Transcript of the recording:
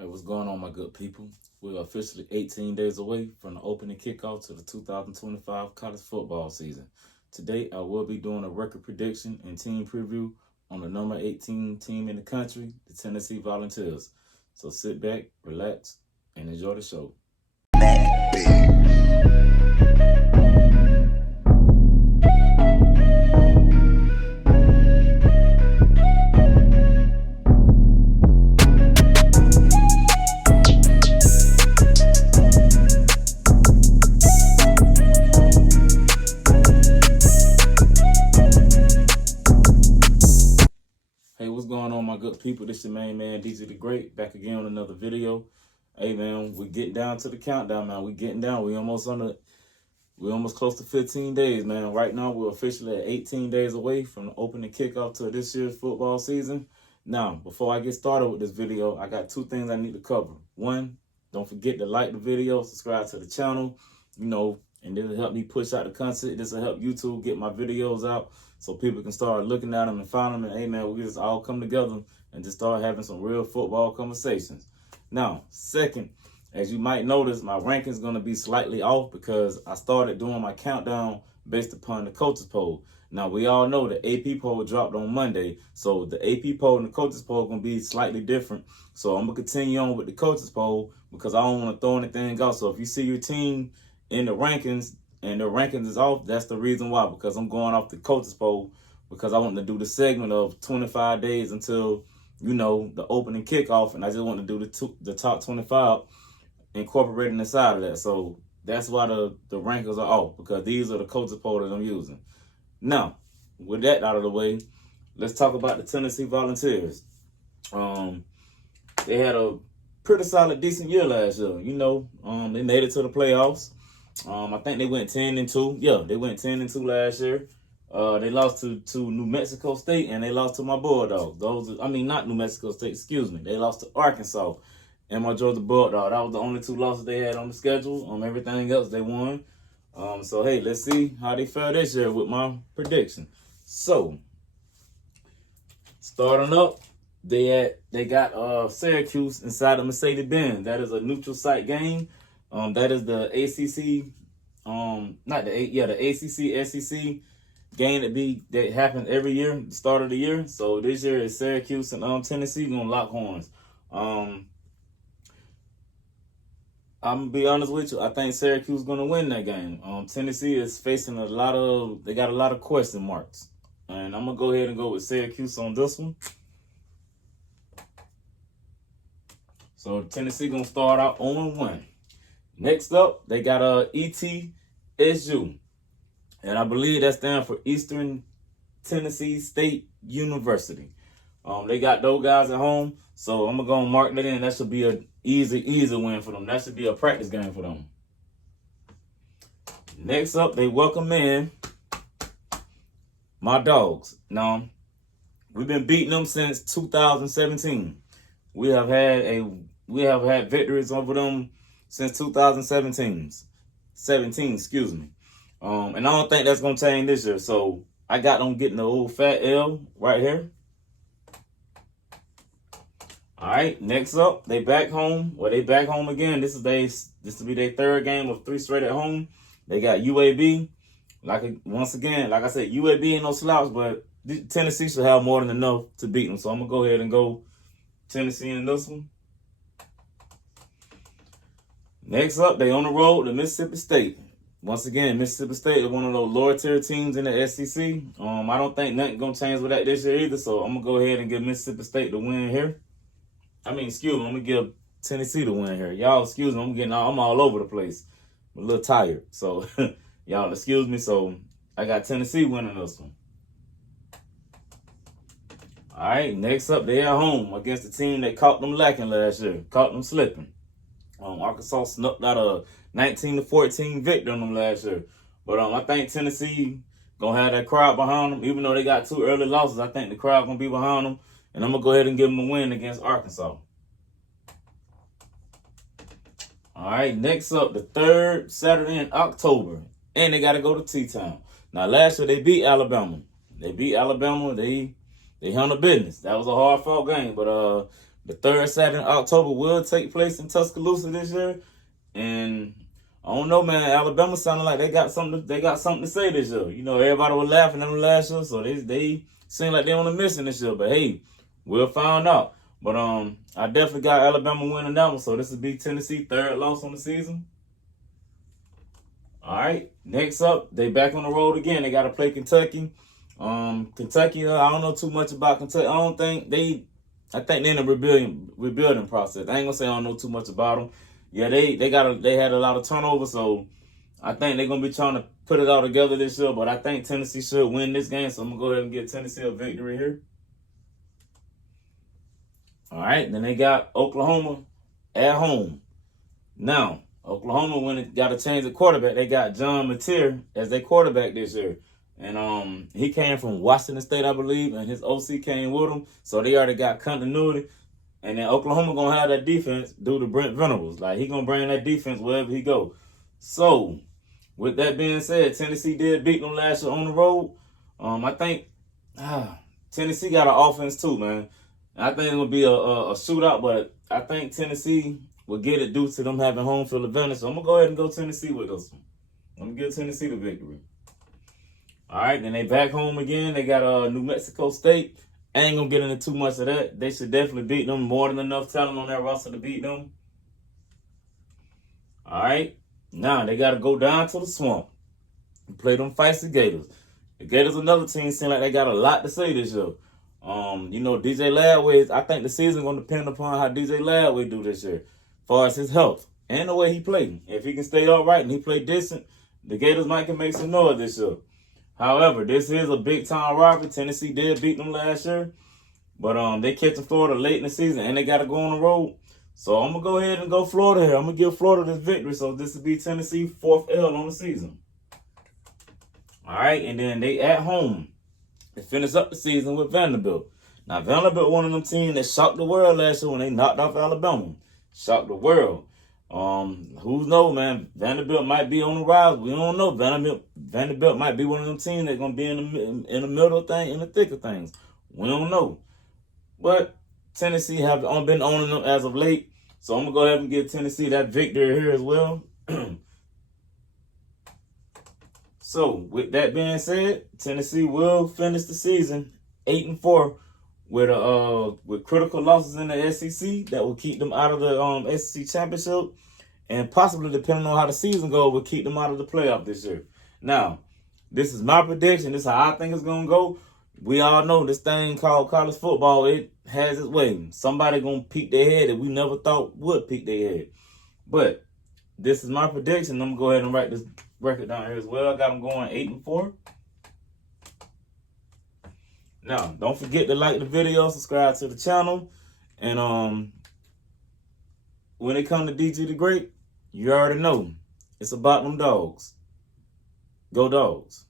Hey, what's going on, my good people? We're officially 18 days away from the opening kickoff to the 2025 college football season. Today, I will be doing a record prediction and team preview on the number 18 team in the country, the Tennessee Volunteers. So sit back, relax, and enjoy the show. Hey, what's going on, my good people? This is your main man, DJ the Great, back again on another video. Hey, man, we're getting down to the countdown, man. We're getting down. We're almost close to 15 days, man. Right now, we're officially at 18 days away from the opening kickoff to this year's football season. Now, before I get started with this video, I got two things I need to cover. One, don't forget to like the video, subscribe to the channel, and this will help me push out the content. This will help YouTube get my videos out so people can start looking at them and find them. And, hey, man, we just all come together and just start having some real football conversations. Now, second, as you might notice, my ranking is going to be slightly off because I started doing my countdown based upon the coaches poll. Now, we all know the AP poll dropped on Monday, so the AP poll and the coaches poll are going to be slightly different. So I'm going to continue on with the coaches poll because I don't want to throw anything out. So if you see your team in the rankings and the rankings is off, that's the reason why, because I'm going off the coaches poll because I want to do the segment of 25 days until, the opening kickoff, and I just want to do the top 25 incorporating inside of that. So that's why the rankings are off, because these are the coaches poll that I'm using. Now, with that out of the way, let's talk about the Tennessee Volunteers. They had a pretty solid, decent year last year. They made it to the playoffs. I think they went 10-2. Yeah, they went 10-2 last year. They lost to New Mexico State, and they lost to my Bulldogs. Not New Mexico State, excuse me. They lost to Arkansas and my Georgia Bulldog. That was the only two losses they had on the schedule. Everything else they won. So, hey, let's see how they fare this year with my prediction. So, starting up, they got Syracuse inside of Mercedes-Benz. That is a neutral site game. That is the ACC, the ACC SEC game that happens every year, the start of the year. So this year is Syracuse and Tennessee gonna lock horns. I'm gonna be honest with you. I think Syracuse is gonna win that game. Tennessee is facing they got a lot of question marks, and I'm gonna go ahead and go with Syracuse on this one. So Tennessee gonna start out 0-1. Next up, they got ETSU, and I believe that stands for Eastern Tennessee State University. They got those guys at home, so I'm gonna go and mark that in. That should be an easy win for them. That should be a practice game for them. Next up, they welcome in my Dogs. Now, we've been beating them since 2017. We have had victories over them since 2017. And I don't think that's gonna change this year. So I got them getting the old fat L right here. All right, next up, they back home. Well, they back home again. This will be their third game of 3 straight at home. They got UAB. Like I said, UAB ain't no slouch, but Tennessee should have more than enough to beat them. So I'm gonna go ahead and go Tennessee in this one. Next up, they on the road to Mississippi State. Once again, Mississippi State is one of those lower tier teams in the SEC. I don't think nothing gonna change with that this year either. So I'm gonna go ahead and give Mississippi State the win here. I'm gonna give Tennessee the win here. Y'all, excuse me, I'm all over the place. I'm a little tired. So y'all excuse me. So I got Tennessee winning this one. All right, next up, they at home against the team that caught them lacking last year, caught them slipping. Arkansas snuck out a 19-14 victory on them last year. But I think Tennessee gonna have that crowd behind them. Even though they got 2 early losses, I think the crowd gonna be behind them. And I'm gonna go ahead and give them a win against Arkansas. All right, next up, the third Saturday in October. And they gotta go to T-Town. Now, last year they beat Alabama. They handled business. That was a hard-fought game, but The third Saturday in October will take place in Tuscaloosa this year. And I don't know, man. Alabama sounded like they got something to say this year. You know, everybody was laughing at them last year, so they seem like they on a mission this year. But hey, we'll find out. But I definitely got Alabama winning that one. So this will be Tennessee third loss on the season. All right. Next up, they back on the road again. They got to play Kentucky. Kentucky, I don't know too much about Kentucky. I think they're in a rebuilding process. I ain't gonna say I don't know too much about them. Yeah, they had a lot of turnover, so I think they're gonna be trying to put it all together this year. But I think Tennessee should win this game, so I'm gonna go ahead and give Tennessee a victory here. All right, then they got Oklahoma at home. Now, Oklahoma, when it got to change the quarterback, they got John Mateer as their quarterback this year. And he came from Washington State, I believe, and his OC came with him. So they already got continuity. And then Oklahoma going to have that defense due to Brent Venables. Like, he going to bring that defense wherever he go. So, with that being said, Tennessee did beat them last year on the road. I think Tennessee got an offense too, man. I think it's going to be a shootout, but I think Tennessee will get it due to them having home field advantage. So I'm going to go ahead and go Tennessee with this one. I'm going to give Tennessee the victory. All right, then they back home again. They got New Mexico State. I ain't going to get into too much of that. They should definitely beat them. More than enough talent on that roster to beat them. All right, now they got to go down to the Swamp and play them feisty Gators. The Gators, another team, seem like they got a lot to say this year. You know, DJ Ladway, I think the season going to depend upon how DJ Ladway do this year, as far as his health and the way he played. If he can stay upright and he play decent, the Gators might can make some noise this year. However, this is a big-time rivalry. Tennessee did beat them last year, but they catching Florida late in the season, and they got to go on the road. So I'm going to go ahead and go Florida here. I'm going to give Florida this victory, so this will be Tennessee's fourth L on the season. All right, and then they at home. They finish up the season with Vanderbilt. Now, Vanderbilt, one of them teams that shocked the world last year when they knocked off Alabama. Shocked the world. Who knows, man? Vanderbilt might be on the rise. We don't know. Vanderbilt might be one of them teams that's gonna be in the middle of thing, in the thick of things. We don't know. But Tennessee have been owning them as of late, so I'm gonna go ahead and give Tennessee that victory here as well. So with that being said, Tennessee will finish the season 8-4 with critical losses in the SEC that will keep them out of the SEC championship, and possibly, depending on how the season goes, will keep them out of the playoff this year. Now, this is my prediction. This is how I think it's gonna go. We all know this thing called college football. It has its way. Somebody gonna peek their head that we never thought would peek their head. But this is my prediction. I'm gonna go ahead and write this record down here as well. I got them going 8-4. Now, don't forget to like the video, subscribe to the channel, and when it comes to DG the Great, you already know it's about them dogs. Go Dogs.